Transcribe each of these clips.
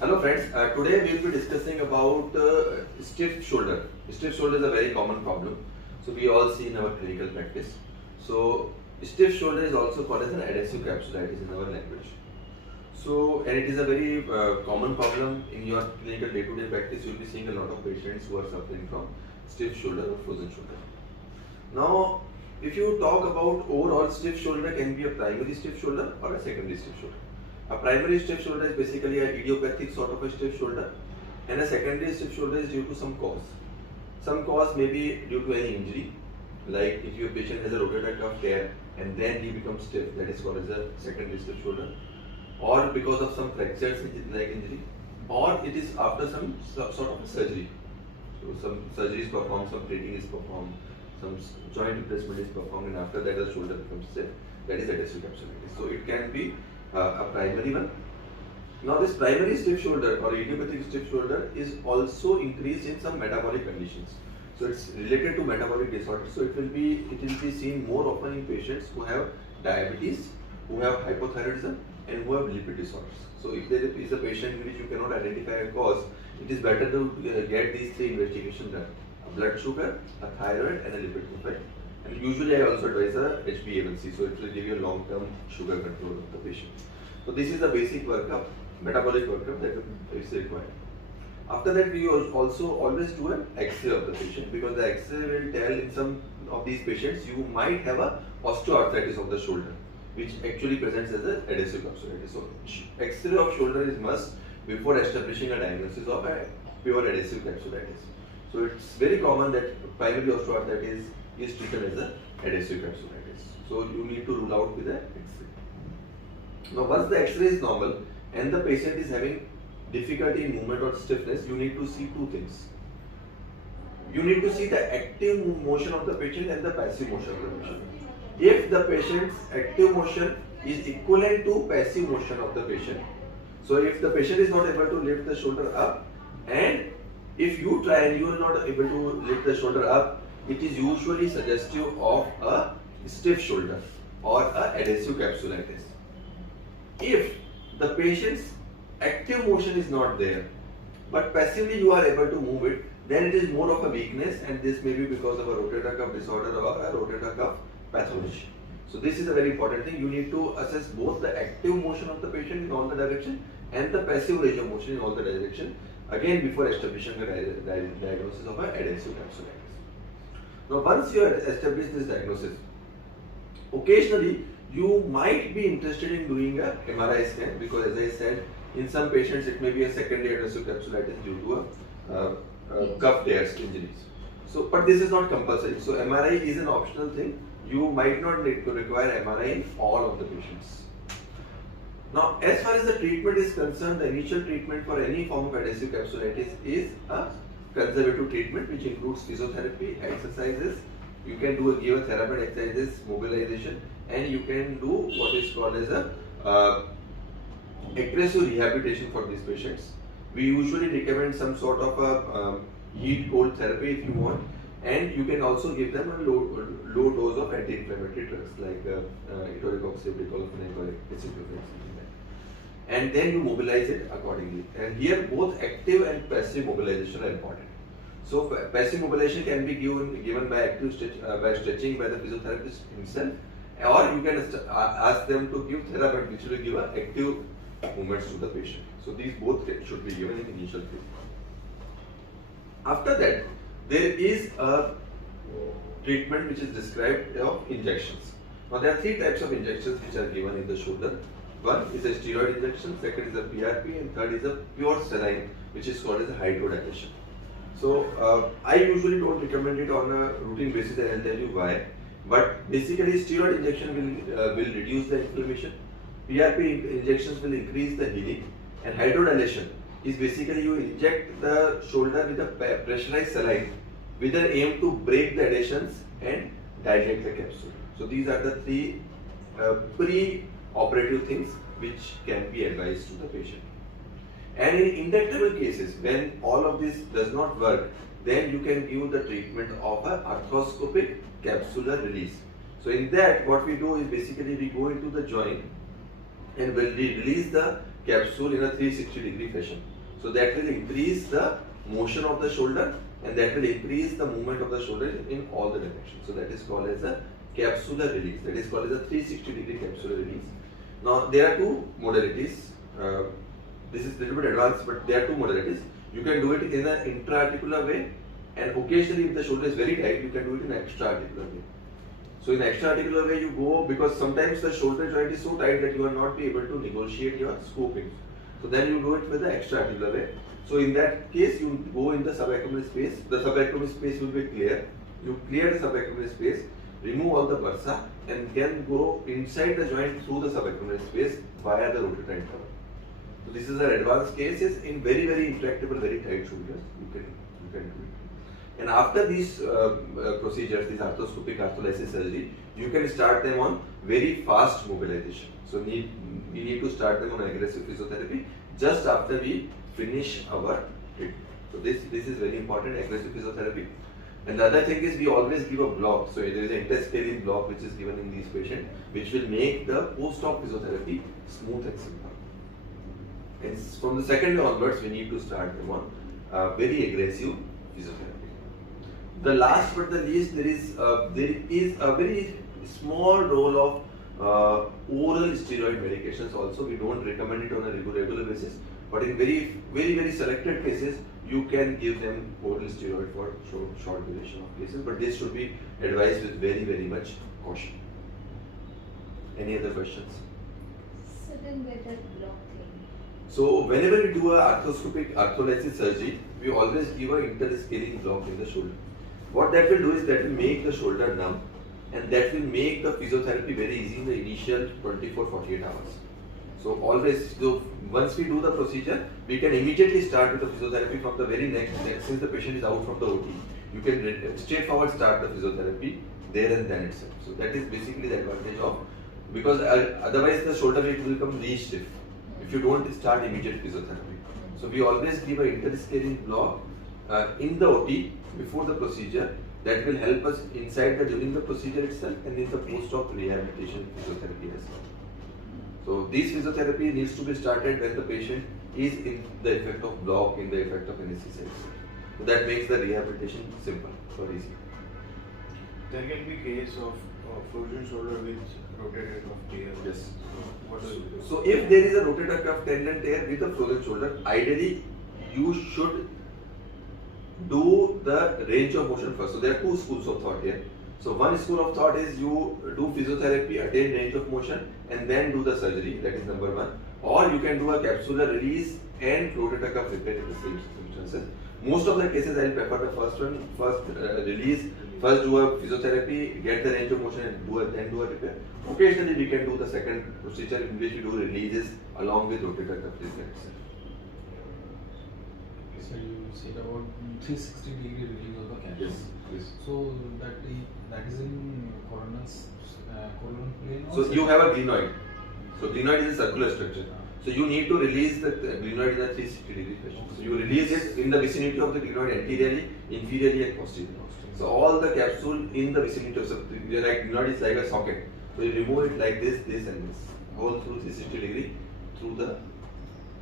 Hello friends, today we will be discussing about stiff shoulder. Stiff shoulder is a very common problem. So we all see in our clinical practice. So stiff shoulder is also called as an adhesive capsulitis in our language. So and it is a very common problem in your clinical day-to-day practice. You will be seeing a lot of patients who are suffering from stiff shoulder or frozen shoulder. Now, if you talk about overall stiff shoulder can be a primary stiff shoulder or a secondary stiff shoulder. A primary stiff shoulder is basically an idiopathic sort of a stiff shoulder, and a secondary stiff shoulder is due to some cause. Some cause may be due to any injury, like if your patient has a rotator cuff tear and then he becomes stiff, that is called as a secondary stiff shoulder, or because of some fractures like injury, or it is after some sort of surgery. So some surgery is performed, some plating is performed, some joint replacement is performed, and after that the shoulder becomes stiff. That is adhesive capsulitis. So it can be a primary one. Now this primary stiff shoulder or idiopathic stiff shoulder is also increased in some metabolic conditions. So it's related to metabolic disorders. So it will be seen more often in patients who have diabetes, who have hypothyroidism, and who have lipid disorders. So if there is a patient in which you cannot identify a cause, it is better to get these three investigations done: a blood sugar, a thyroid, and a lipid profile. And usually I also advise a HbA1c, so it will give you a long-term sugar control of the patient. So this is the basic workup, metabolic workup that is required. After that, we also always do an X-ray of the patient, because the X-ray will tell in some of these patients you might have a osteoarthritis of the shoulder, which actually presents as a adhesive capsulitis. So X-ray of shoulder is must before establishing a diagnosis of a pure adhesive capsulitis. So it's very common that primary osteoarthritis is treated as a adhesive capsulitis. So you need to rule out with an X-ray. Now once the X-ray is normal and the patient is having difficulty in movement or stiffness, you need to see two things. You need to see the active motion of the patient and the passive motion of the patient. If the patient's active motion is equivalent to passive motion of the patient, so if the patient is not able to lift the shoulder up, and if you try and you are not able to lift the shoulder up, it is usually suggestive of a stiff shoulder or a adhesive capsulitis. If the patient's active motion is not there, but passively you are able to move it, then it is more of a weakness, and this may be because of a rotator cuff disorder or a rotator cuff pathology. So this is a very important thing. You need to assess both the active motion of the patient in all the direction and the passive range of motion in all the direction, again before establishing a diagnosis of an adhesive capsulitis. Now once you have established this diagnosis, occasionally you might be interested in doing a MRI scan, because as I said, in some patients it may be a secondary adhesive capsulitis due to a cuff tears injuries. So, but this is not compulsory. So MRI is an optional thing. You might not need to require MRI in all of the patients. Now, as far as the treatment is concerned, the initial treatment for any form of adhesive capsulitis is a conservative treatment, which includes physiotherapy, exercises. You can give a therapeutic exercises, mobilization, and you can do what is called as a aggressive rehabilitation for these patients. We usually recommend some sort of a heat-cold therapy if you want, and you can also give them a low dose of anti-inflammatory drugs like etoposide, diclofenac, or acetaminophen, something like that. And then you mobilize it accordingly. And here both active and passive mobilization are important. So passive mobilization can be given by by stretching by the physiotherapist himself, or you can ask them to give therapy, which will give an active movements to the patient. So these both should be given in initial treatment. After that, there is a treatment which is described of injections. Now there are three types of injections which are given in the shoulder. One is a steroid injection, second is a PRP, and third is a pure saline, which is called as a hydrodilation. So I usually don't recommend it on a routine basis, and I'll tell you why. But basically, steroid injection will reduce the inflammation. PRP injections will increase the healing, and hydrodilation is basically you inject the shoulder with a pressurized saline with an aim to break the adhesions and dilate the capsule. So these are the three pre-operative things which can be advised to the patient. And in injectable cases, when all of this does not work, then you can give the treatment of an arthroscopic capsular release. So in that, what we do is basically we go into the joint and will release the capsule in a 360-degree fashion. So that will increase the motion of the shoulder and that will increase the movement of the shoulder in all the directions. So that is called as a capsular release. That is called as a 360-degree capsular release. Now there are two modalities. This is a little bit advanced, but there are two modalities. You can do it in an intra-articular way, and occasionally if the shoulder is very tight, you can do it in an extra-articular way. So in extra-articular way you go, because sometimes the shoulder joint is so tight that you are not be able to negotiate your scoping. So then you do it with the extra-articular way. So in that case you go in the subacromial space. The subacromial space will be clear. You clear the subacromial space, remove all the bursa, and then go inside the joint through the subacromial space via the rotator interval. So this is an advanced cases in very intractable, very tight shoulders. You can do it. And after these procedures, these arthroscopic arthrolysis surgery, you can start them on very fast mobilization. So we need to start them on aggressive physiotherapy just after we finish our treatment. So this is very important, aggressive physiotherapy. And the other thing is we always give a block. So there is an interscalene block which is given in these patients, which will make the post-op physiotherapy smooth and simple. And from the second day onwards, we need to start them on very aggressive physiotherapy. The last but the least, there is a very small role of oral steroid medications also. We don't recommend it on a regular basis, but in very selected cases, you can give them oral steroid for short duration of cases, but this should be advised with very much caution. Any other questions? So then with that block thing. So whenever we do a arthroscopic arthrolysis surgery, we always give an interscalene block in the shoulder. What that will do is that will make the shoulder numb, and that will make the physiotherapy very easy in the initial 24-48 hours. So always, once we do the procedure, we can immediately start with the physiotherapy from the very next, since the patient is out from the OT. You can straightforward start the physiotherapy there and then itself. So that is basically the advantage of, because otherwise the shoulder will become re-stiff if you don't start immediate physiotherapy. So we always give an interscalene block in the OT before the procedure. That will help us during the procedure itself and in the post-op rehabilitation physiotherapy as well. So this physiotherapy needs to be started when the patient is in the effect of block, in the effect of anesthesia. So that makes the rehabilitation simple or easy. There can be case of frozen shoulder with rotator cuff tear. Yes. What do you do? So if there is a rotator cuff tendon tear with a frozen shoulder, ideally you should do the range of motion first. So there are two schools of thought here. So one school of thought is you do physiotherapy, attain range of motion, and then do the surgery. That is number one. Or you can do a capsular release and rotator cuff repair in the same circumstances. Most of the cases I will prefer the first one, release, first do a physiotherapy, get the range of motion and then do a repair. Occasionally we can do the second procedure in which we do releases along with rotator cuff repair itself. So you said about 360-degree release of the capsule. Yes. So that is in coronal plane. So you have a glenoid. So glenoid is a circular structure. So you need to release the glenoid in a 360-degree fashion. So you release it in the vicinity of the glenoid anteriorly, inferiorly and posteriorly. So all the capsule in the vicinity of the glenoid is like a socket. So you remove it like this and this. All through 360-degree through the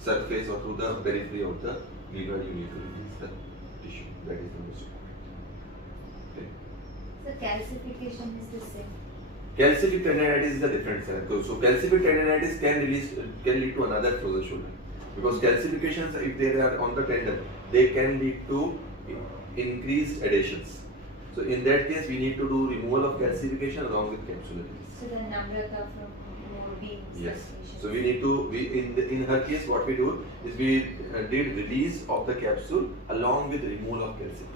surface or through the periphery of the glenoid you need to release the tissue. That is the most important. Okay. So calcification is the same. Calcific tendinitis is a different cycle. So calcific tendinitis can lead to another frozen shoulder, because calcifications, if they are on the tendon, they can lead to increased adhesions. So in that case, we need to do removal of calcification along with capsular release. So the Namrata from more being Yes. So we need to, in her case, what we do is we did release of the capsule along with removal of calcium.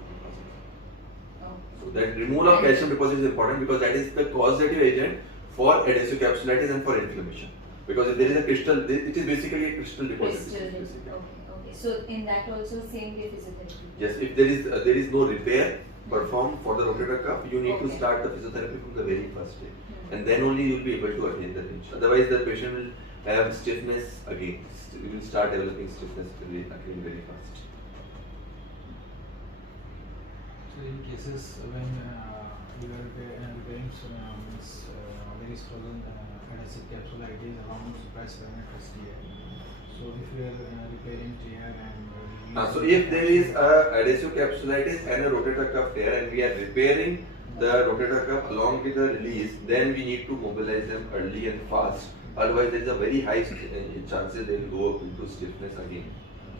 So that removal of calcium deposit is important because that is the causative agent for adhesive capsulitis and for inflammation. Because if there is a crystal, it is basically a crystal deposit. Okay. So in that also same way physiotherapy. Yes, if there is no repair performed for the rotator cuff, you need to start the physiotherapy from the very first day, and then only you will be able to attain the range. Otherwise, the patient will have stiffness again. You will start developing stiffness again very fast. So in cases when you are repairing there is frozen adhesive capsulitis around suppressed venous STA. we are repairing tear and So if there is a adhesive capsulitis and a rotator cuff tear and we are repairing the rotator cuff along with the release, then we need to mobilize them early and fast. Otherwise, there is a very high chances they will go into stiffness again.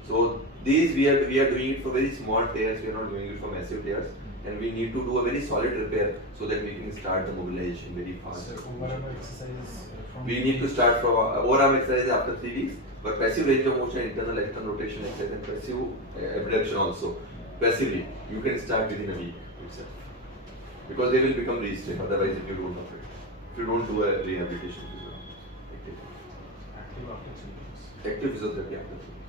So these we are doing it for very small tears. We are not doing it for massive tears, and we need to do a very solid repair so that we can start the mobilization very fast. So overarm exercises from We need to start from overarm exercise after 3 weeks, but passive range of motion, internal external rotation exercise, and passive abduction also. Passively, you can start within a week itself, because they will become re-stiff. Otherwise, if you don't do it, if you don't do a rehabilitation, active after 3 weeks. active physiotherapy after 3 weeks.